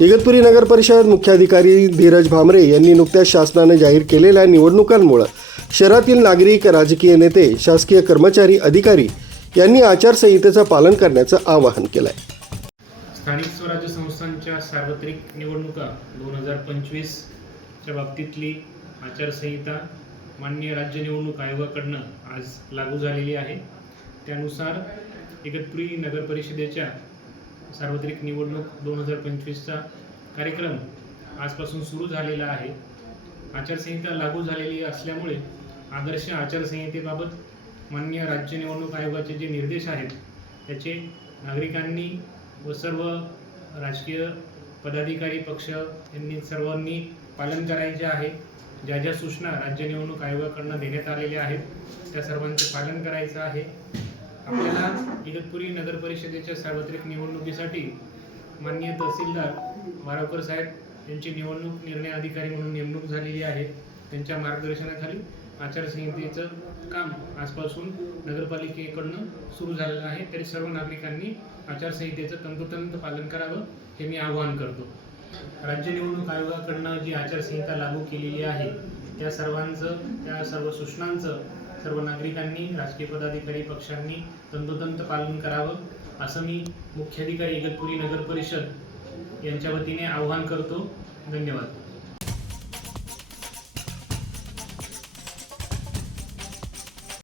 इगतपुरी नगर परिषद मुख्याधिकारी धीरज भामरे यांनी नुकत्याच शासनाने जाहीर केलेल्या निवडणुकांमुळे शहरातील नागरिक राजकीय नेते शासकीय कर्मचारी अधिकारी यांनी आचारसंहितेचं पालन करण्याचं आवाहन केलं आहे स्थानिक स्वराज्य संस्थांच्या सार्वत्रिक निवडणुका दोन हजार पंचवीसच्या बाबतीतली आचारसंहिता मान्य राज्य निवडणूक आयोगाकडनं आज लागू झालेली आहे. त्यानुसार इगतपुरी नगर परिषदेच्या सार्वत्रिक निवडणूक दोन हजार पंचवीसचा कार्यक्रम आजपासून सुरू झालेला आहे. आचारसंहिता लागू झालेली असल्यामुळे आदर्श आचारसंहितेबाबत मान्य राज्य निवडणूक आयोगाचे जे निर्देश आहेत त्याचे नागरिकांनी व सर्व राजकीय पदाधिकारी पक्ष यांनी सर्वांनी पालन करायचे आहे. ज्या ज्या सूचना राज्य निवडणूक आयोगाकडनं देण्यात आलेल्या आहेत त्या सर्वांचे पालन करायचं आहे. आपल्याला इगतपुरी नगर परिषदेच्या सार्वत्रिक निवडणुकीसाठी माननीय तहसीलदार वारावकर साहेब यांची निवडणूक निर्णय अधिकारी म्हणून नेमणूक झालेली आहे. त्यांच्या मार्गदर्शनाखाली आचारसंहितेचं काम आजपासून नगरपालिकेकडनं सुरू झालेलं आहे. तरी सर्व नागरिकांनी आचारसंहितेचं तंतोतंत पालन करावं हे मी आवाहन करतो. राज्य निवडणूक आयोगाकडनं जी आचारसंहिता लागू केलेली आहे त्या सर्वांचं त्या सर्व सूचनांचं सर्व नागरिकांनी राजकीय पदाधिकारी पक्षांनी तंतोतंत पालन करावं असं मी मुख्याधिकारी इगतपुरी नगर परिषद यांच्या वतीने आवाहन करतो. धन्यवाद.